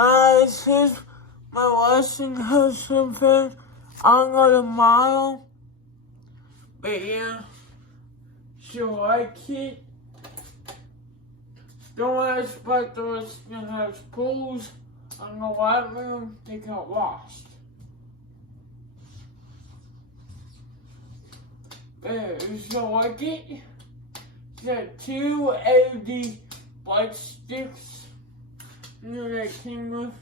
Hi, this is my Westinghouse something. I'm not a model. But yeah, so I keep. Don't ask about the Westinghouse pools on the white room, they got lost. So I got two LED light sticks that I came with.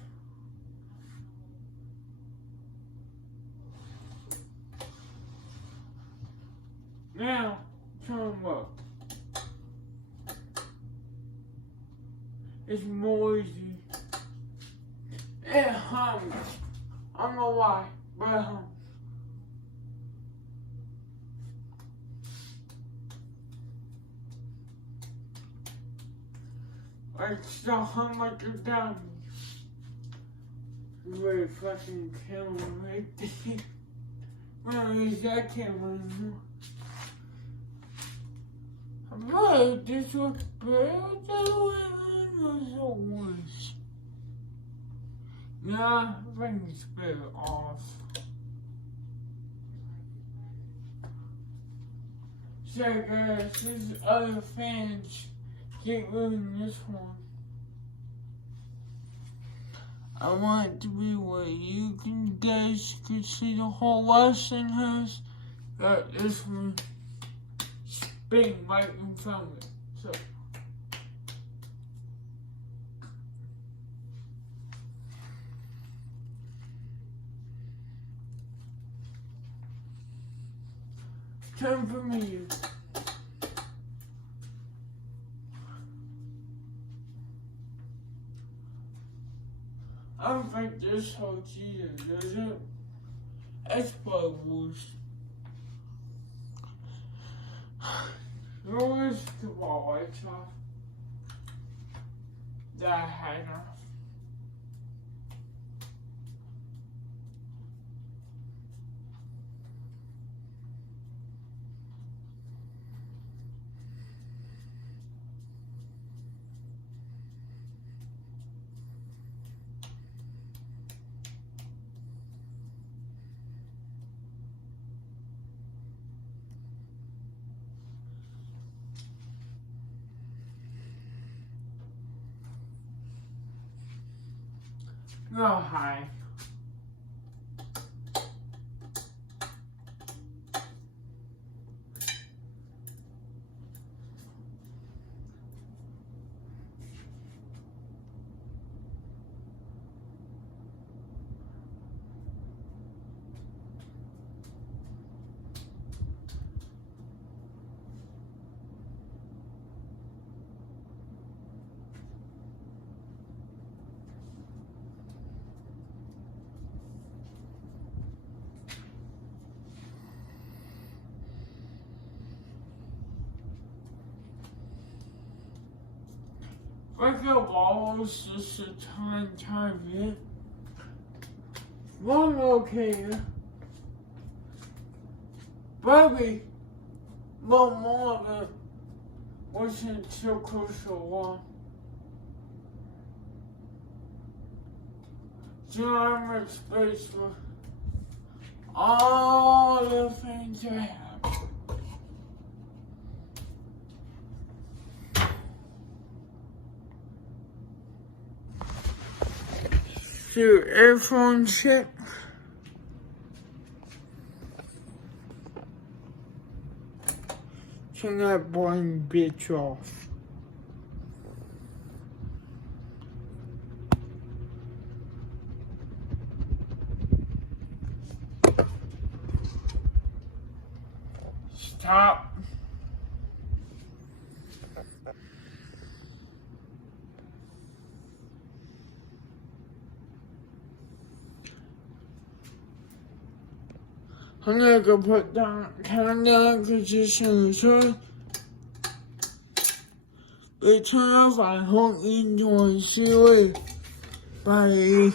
Now, turn them up. It's noisy. It hums. I don't know why, but it hums. Like still hum like a dummy. Really fucking killing me right there. I don't use that camera anymore. I feel like this was better than the worse. Nah, bring the spirit off. So guys, these other fans keep moving this one. I want it to be where you guys can see the whole Westinghouse. But this one spinning right in front of it. So time for me. I don't think this holds either, does it? It's bubbles. Where's the wall lights off? That I had off. Oh, hi. Like the walls, just a tiny bit. One locator. Probably one more of it wasn't so close to the wall. So not much space for all the things I have. Do earphone check. Turn that boring bitch off. Stop. I'm gonna go put down countdown position return. Return off. I hope you enjoy. See you later. Bye.